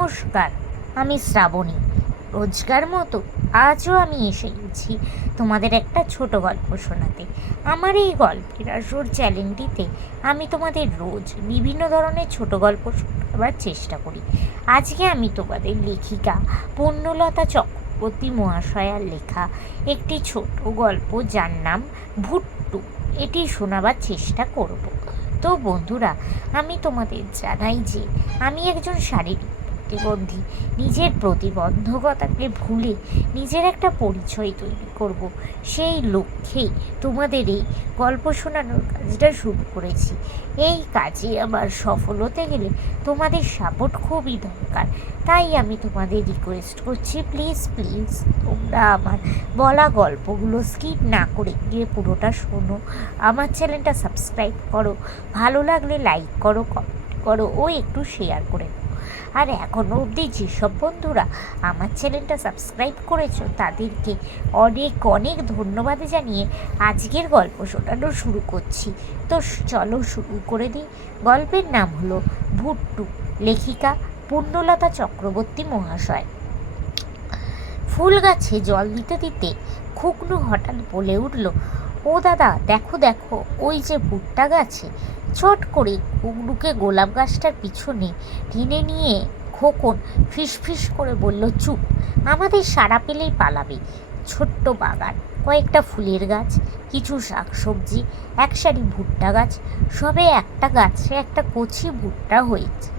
নমস্কার আমি শ্রাবণী। রোজকার মতো আজও আমি এসে গেছি তোমাদের একটা ছোট গল্প শোনাতে। আমার এই গল্পের আসর চ্যানেলটিতে আমি তোমাদের রোজ বিভিন্ন ধরনের ছোট গল্প শোনাবার চেষ্টা করি। আজকে আমি তোমাদের লেখিকা পূর্ণলতা চক্রবর্তী মহাশয়ার লেখা একটি ছোট গল্প যার নাম ভুট্টু। এটি শোনাবার চেষ্টা করব। তো বন্ধুরা, আমি তোমাদের জানাই যে আমি একজন শারীরিক প্রতিবন্ধী। নিজের প্রতিবন্ধকতাকে ভুলে নিজের একটা পরিচয় তৈরি করব। সেই লক্ষ্যেই তোমাদের এই গল্প শোনানোর কাজটা শুরু করেছি। এই কাজে আমার সফল হতে গেলে তোমাদের সাপোর্ট খুবই দরকার। তাই আমি তোমাদের রিকোয়েস্ট করছি প্লিজ প্লিজ তোমরা আমার বলা গল্পগুলো স্কিপ না করে গিয়ে পুরোটা শোনো। আমার চ্যানেলটা সাবস্ক্রাইব করো। ভালো লাগলে লাইক করো কমেন্ট করো ও একটু শেয়ার করে। আর এখনও অবধি যেসব বন্ধুরা আমার চ্যানেলটা সাবস্ক্রাইব করেছ, তাদেরকে অনেক অনেক ধন্যবাদ জানিয়ে আজকের গল্প শোনানো শুরু করছি। তো চলো শুরু করে দিই। গল্পের নাম হলো ভুট্টু, লেখিকা পূর্ণলতা চক্রবর্তী মহাশয়। ফুল গাছে জল দিতে দিতে খুকনু হঠাৎ বলে উঠল ও দাদা, দেখো দেখো, ওই যে ভুট্টা গাছে চট করে কুকডুকে গোলাপ গাছটার পিছনে টেনে নিয়ে খোকন ফিস করে বলল, চুপ, আমাদের সারা পেলেই পালাবে। ছোট্ট বাগান, কয়েকটা ফুলের গাছ, কিছু শাকসবজি, এক সারি ভুট্টা গাছ, সবে একটা গাছে একটা কচি ভুট্টা হয়েছে।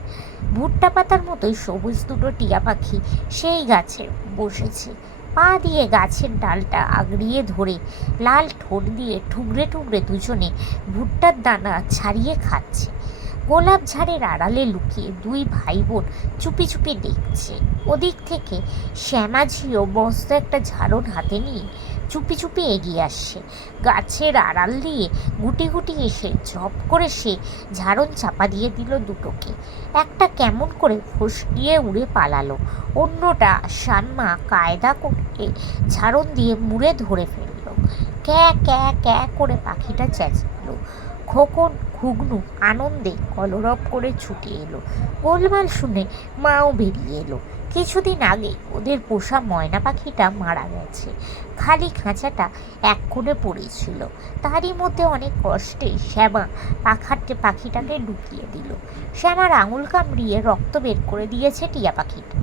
ভুট্টা পাতার মতোই সবুজ দুটো টিয়া পাখি সেই গাছে বসেছে। পা দিয়ে গাছের ডালটা আগড়িয়ে ধরে, লাল ঠোঁট দিয়ে ঠুকরে ঠুকরে দুজনে ভুট্টার দানা ছাড়িয়ে খাচ্ছে। গোলাপ ঝাড়ের আড়ালে লুকিয়ে দুই ভাই বোন চুপি চুপি দেখছে। ওদিক থেকে শ্যামাঝিও মস্ত একটা ঝাড়ন হাতে নিয়ে চুপি চুপি এগিয়ে আসছে। গাছের আড়াল দিয়ে গুটি গুটি এসে ঝপ করে সে ঝাড়ন চাপা দিয়ে দিল দুটোকে। একটা কেমন করে ফসকিয়ে উড়ে পালালো। অন্যটা সানমা কায়দা করে ঝাড়ন দিয়ে মুড়ে ধরে ফেলল। ক্যা ক্যা ক্যা করে পাখিটা চেঁচালো। খোকন, ঘুগনু আনন্দে কলরব করে ছুটে এলো। গোলমাল শুনে মাও বেরিয়ে এলো। কিছুদিন আগে ওদের পোষা ময়না পাখিটা মারা গেছে। খালি খাঁচাটা এক কোণে পড়েছিল। তারই মধ্যে অনেক কষ্টে শ্যামা পাখাটে পাখিটাকে ঢুকিয়ে দিল। শ্যামার আঙুল কামড়িয়ে রক্ত বের করে দিয়েছে টিয়া পাখিটা।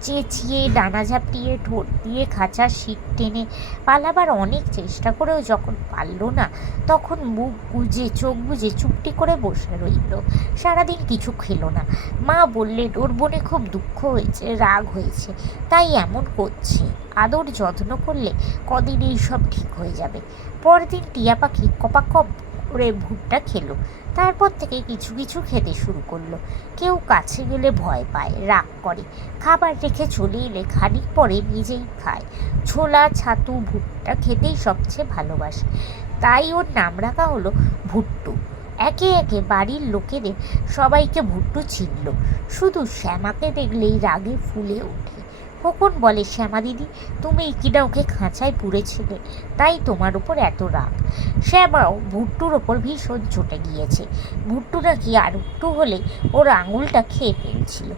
চেঁচিয়ে, ডানা ঝাপটিয়ে, ঠোঁট দিয়ে খাঁচার শীত টেনে পালাবার অনেক চেষ্টা করেও যখন পারল না, তখন মুখ গুজে চোখ বুজে চুপটি করে বসে রইল। সারাদিন কিছু খেলো না। মা বললেন ওর বোনে খুব দুঃখ হয়েছে, রাগ হয়েছে। তাই এমন করছে। আদর যত্ন করলে কদিনেই সব ঠিক হয়ে যাবে। পরদিন টিয়া পাখি কপাকপ করে ভুট্টা খেলো। তারপর থেকে কিছু কিছু খেতে শুরু করল। কেউ কাছে গেলে ভয় পায়, রাগ করে। খাবার রেখে চলে এলে খানিক পরে নিজেই খায়। ছোলা, ছাতু, ভুট্টা খেতেই সবচেয়ে ভালোবাসে। তাই ওর নাম রাখা হলো ভুট্টু। একে একে বাড়ির লোকেদের সবাইকে ভুট্টু চিনল। শুধু শ্যামাকে দেখলেই রাগে ফুলে ওঠে। খোকন বলে শ্যামা দিদি? তুমি কিনা ওকে খাঁচায় পুড়েছিলে, তাই তোমার উপর এত রাগ। শ্যামাও ভুট্টুর ওপর ভীষণ চটে গিয়েছে। ভুট্টু নাকি আর একটু হলে ওর আঙুলটা খেয়ে ফেলছিল।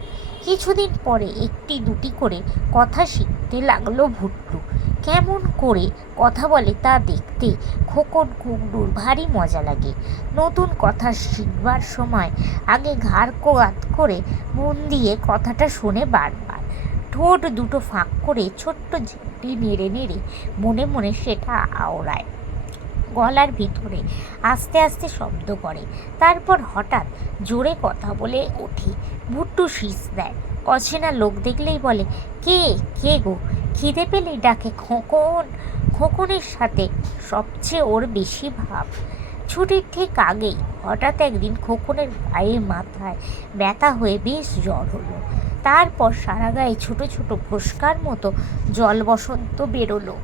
কিছুদিন পরে একটি দুটি করে কথা শিখতে লাগল ভুট্টু। কেমন করে কথা বলে তা দেখতে খোকন কুকডুর ভারী মজা লাগে। নতুন কথা শিখবার সময় আগে ঘাড় কোয়াত করে মন দিয়ে কথাটা শুনে বারবার ঠোঁট দুটো ফাঁক করে ছোট্ট ঝিঁটি নেড়ে নেড়ে মনে মনে সেটা আওড়ায়। গলার ভিতরে আস্তে আস্তে শব্দ করে। তারপর হঠাৎ জোরে কথা বলে ওঠে। ভুট্টু শীষ দেয়। অচেনা লোক দেখলেই বলে, কে? কে গো? খিদে পেলেই ডাকে খোকন। খোকনের সাথে সবচেয়ে ওর বেশি ভাব। ছুটির ঠিক আগেই হঠাৎ একদিন খোকনের গায়ে মাথায় ব্যথা হয়ে বেশ জ্বর হলো। তারপর সারা গায়ে ছোট ছোট ফোসকার মতো জল বসন্ত বেরোলো।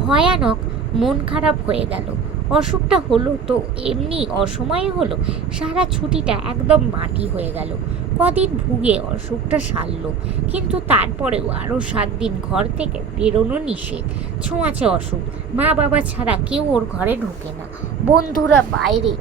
ভয়ানক মন খারাপ হয়ে গেল। অসুখটা হলো তো এমনি অসময়ে হলো, সারা ছুটিটা একদম মাটি হয়ে গেল। কদিন ভুগে অসুখটা সারল, কিন্তু তারপরেও আরও সাত দিন ঘর থেকে বেরোনো নিষেধ। ছোঁয়াচে অসুখ মা বাবা ছাড়া কেউ ওর ঘরে ঢোকে না। বন্ধুরা বাইরে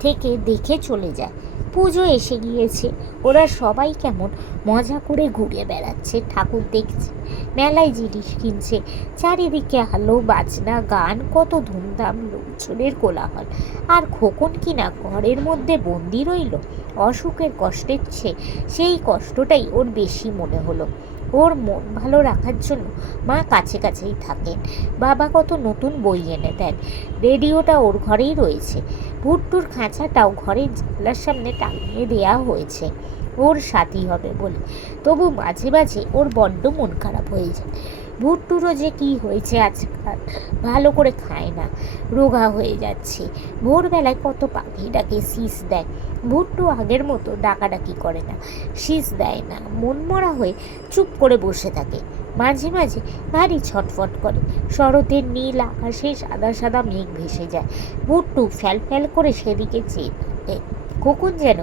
থেকে দেখে চলে যায়। পুজো এসে গিয়েছে। ওরা সবাই কেমন মজা করে ঘুরে বেড়াচ্ছে, ঠাকুর দেখছে, মেলায় জিনিস কিনছে, চারিদিকে আলো, বাজনা, গান, কত ধুমধাম, লোকজনের কোলাহল। আর খোকন কিনা ঘরের মধ্যে বন্দি রইল, অসুখের কষ্টের চেয়ে সেই কষ্টটাই ওর বেশি মনে হলো। ওর মন ভালো রাখার জন্য মা কাছে কাছেই থাকেন। বাবা কত নতুন বই এনে দেন। রেডিওটা ওর ঘরেই রয়েছে। ভুট্টুর খাঁচাটাও ঘরের জানলার সামনে টাঙিয়ে দেয়া হয়েছে। ওর সাথী হবে বলে। তবু মাঝে মাঝে ওর বড্ড মন খারাপ হয়ে যায়। ভুট্টুরও যে কি হয়েছে আজকাল, ভালো করে খায় না। রোগা হয়ে যাচ্ছে। ভোরবেলায় কত পাখি ডাকে, শীষ দেয়। ভুট্টু আগের মতো ডাকাডাকি করে না, শীষ দেয় না। মন মরা হয়ে চুপ করে বসে থাকে। মাঝে মাঝে ভারী ছটফট করে। শরতের নীল আকাশে সাদা সাদা মেঘ ভেসে যায়। ভুট্টু ফ্যাল ফ্যাল করে সেদিকে চেয়ে থাকে। খোকন যেন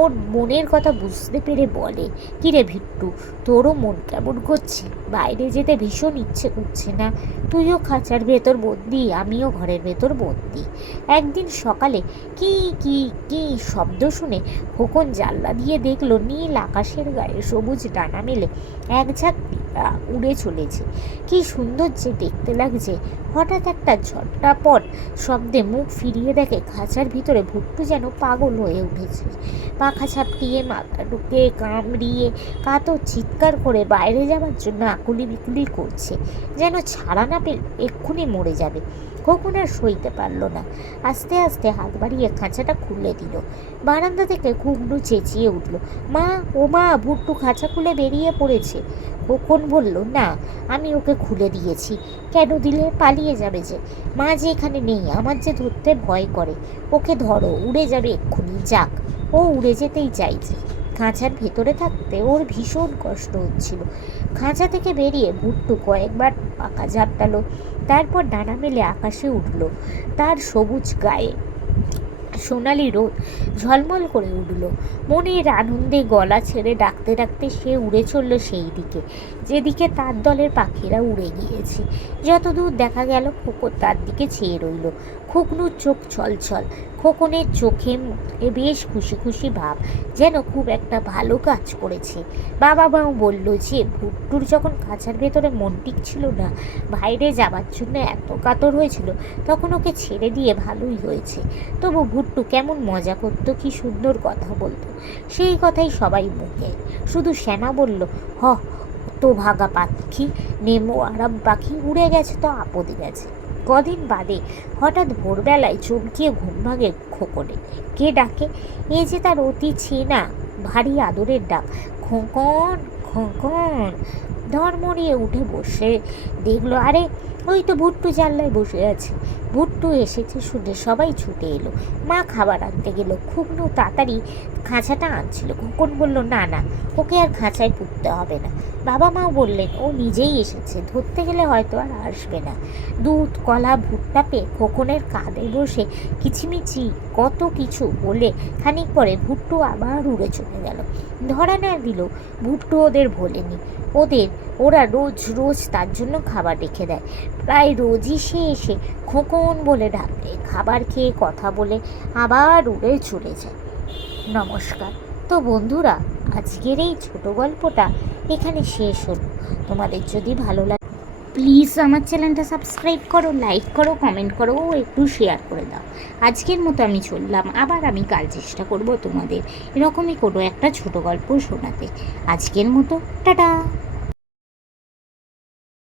ওর মনের কথা বুঝতে পেরে বলে, কিরে ভিট্টু, তোরও মন কেমন করছে? বাইরে যেতে ভীষণ ইচ্ছে করছে না। তুইও খাঁচার ভেতর বন্দি, আমিও ঘরের ভেতর বন্দি। একদিন সকালে কি কি কি শব্দ শুনে খোকন জানলা দিয়ে দেখল, নীল আকাশের গায়ে সবুজ ডানা মেলে এক ঝাঁক উড়ে চলেছে। কি সুন্দর যে দেখতে লাগছে। হঠাৎ একটা ঝট্টাপট শব্দে মুখ ফিরিয়ে দেখে খাঁচার ভিতরে ভুট্টু যেন পাগল হয়ে উঠেছে। পাখা ছাপটিয়ে মাথা ঢুকে কামড়িয়ে কাতর চিৎকার করে বাইরে যাওয়ার জন্য আকুলি বিকুলি করছে। যেন ছাড়া না পেলে এক্ষুনি মরে যাবে। খোকন আর সইতে পারল না। আস্তে আস্তে হাত বাড়িয়ে খাঁচাটা খুলে দিল। বারান্দা থেকে ঘুগনু চেঁচিয়ে উঠল, মা, ও মা, ভুট্টু খাঁচা খুলে বেরিয়ে পড়েছে। খোকন বলল, না, আমি ওকে খুলে দিয়েছি। কেন দিলে? পালিয়ে যাবে যে। মা যে এখানে নেই, আমার যে ধরতে ভয় করে। ওকে ধরো, উড়ে যাবে এক্ষুনি, যাক। ও, উড়ে যেতেই চাইছে। খাঁচার ভেতরে থাকতে ওর ভীষণ কষ্ট হচ্ছিল। খাঁচা থেকে বেরিয়ে ভুট্টু কয়েকবার পাকা ঝাপটালো তারপর ডানা মেলে আকাশে উঠল তার সবুজ গায়ে। সোনালি রোদ ঝলমল করে উঠল। মনের আনন্দে গলা ছেড়ে ডাকতে ডাকতে সে উড়ে চলল সেই দিকে যেদিকে তার দলের পাখিরা উড়ে গিয়েছে। যতদূর দেখা গেল, খোকন তার দিকে চেয়ে রইল। খুকনুর চোখ ছলছল। খোকনের চোখে মুখে বেশ খুশি খুশি ভাব, যেন খুব একটা ভালো কাজ করেছে। বাবা মাও বলল যে, ভুট্টুর যখন খাঁচার ভেতরে মন ছিল না, বাইরে যাবার জন্য এত কাতর হয়েছিল, তখন ওকে ছেড়ে দিয়ে ভালোই হয়েছে। তবু ভুট্টু কেমন মজা করতো, কি সুন্দর কথা বলতো। সেই কথাই সবাই মুখে। শুধু শ্যামা বলল হ তো ভাগা পাখি, নেমো আরাম পাখি উড়ে গেছে তো আপদে গেছে। কদিন বাদে হঠাৎ ভোরবেলায় চমকিয়ে ঘুম ভাঙে খোকনে। কে ডাকে? এ যে তার অতি চেনা, ভারী আদরের ডাক। খোকন খোকন। ধর্মড়িয়ে উঠে বসে দেখল, আরে ওই তো ভুট্টু জানলায় বসে আছে। ভুট্টু এসেছে শুনে সবাই ছুটে এলো। মা খাবার আনতে গেল। খুবনু তাড়াতাড়ি খাঁচাটা আনছিল। খোকন বলল, না না, ওকে আর খাঁচায় পুঁততে হবে না। বাবা মাও বললেন, ও নিজেই এসেছে। ধরতে গেলে হয়তো আর আসবে না। দুধ, কলা, ভুট্টা পেয়ে খোকনের কাঁধে বসে কিচিমিচি কত কিছু বলে খানিক পরে ভুট্টু আবার উড়ে চলে গেল। ধরা না দিল, ভুট্টু ওদের ভোলেনি। ওদের, ওরা রোজ রোজ তার জন্য খাবার রেখে দেয়। প্রায় রোজই সে এসে খোকন বলে ডাকে খাবার খেয়ে কথা বলে আবার উড়ে চলে যায়। নমস্কার। তো বন্ধুরা, আজকের এই ছোট গল্পটা এখানে শেষ হলো। তোমাদের যদি ভালো লাগে প্লিজ আমার চ্যানেলটা সাবস্ক্রাইব করো লাইক করো কমেন্ট করো, ও একটু শেয়ার করে দাও। আজকের মতো আমি চললাম। আবার আমি কাল চেষ্টা করব তোমাদের এরকমই কোনো একটা ছোট গল্প শোনাতে। আজকের মতো, টাটা!